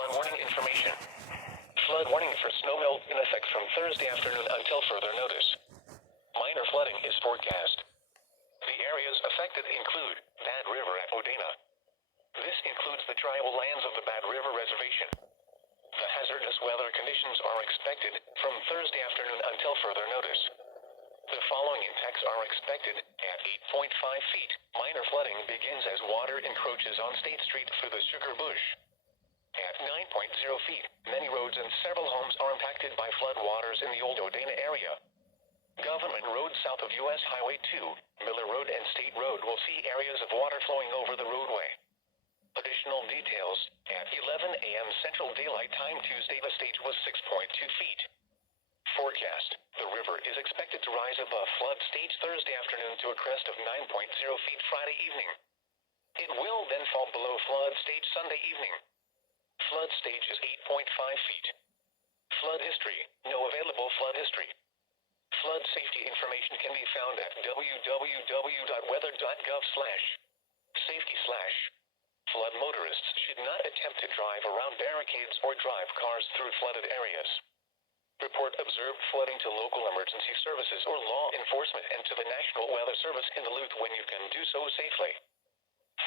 flood warning information. Flood warning for snowmelt in effect from Thursday afternoon until further notice. Minor flooding is forecast. The areas affected include Bad River at Odena. This includes the tribal lands of the Bad River Reservation. The hazardous weather conditions are expected from Thursday afternoon until further notice. The following impacts are expected at 8.5 feet. Minor flooding begins as water encroaches on State Street through the Sugar Bush. At 9.0 feet, many roads and several homes are impacted by flood waters in the Old Odena area. Government Road south of U.S. Highway 2, Miller Road and State Road will see areas of water flowing over the roadway. Additional details, at 11 a.m. Central Daylight Time Tuesday the stage was 6.2 feet. Forecast, the river is expected to rise above flood stage Thursday afternoon to a crest of 9.0 feet Friday evening. It will then fall below flood stage Sunday evening. Flood stage is 8.5 feet. Flood history, no available flood history. Flood safety information can be found at www.weather.gov/safety/. Flood motorists should not attempt to drive around barricades or drive cars through flooded areas. Report observed flooding to local emergency services or law enforcement and to the National Weather Service in Duluth when you can do so safely.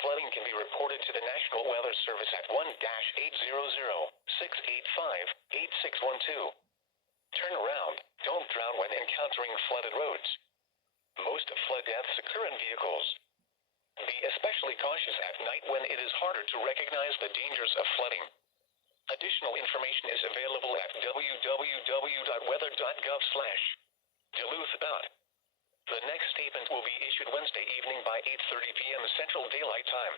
Flooding can be reported to the National Weather Service at 1-800-685-8612. Turn around, don't drown when encountering flooded roads. Most flood deaths occur in vehicles. Be especially cautious at night when it is harder to recognize the dangers of flooding. Additional information is available at www.weather.gov/Duluth. The next statement will be issued Wednesday evening by 8:30 p.m. Central Daylight Time.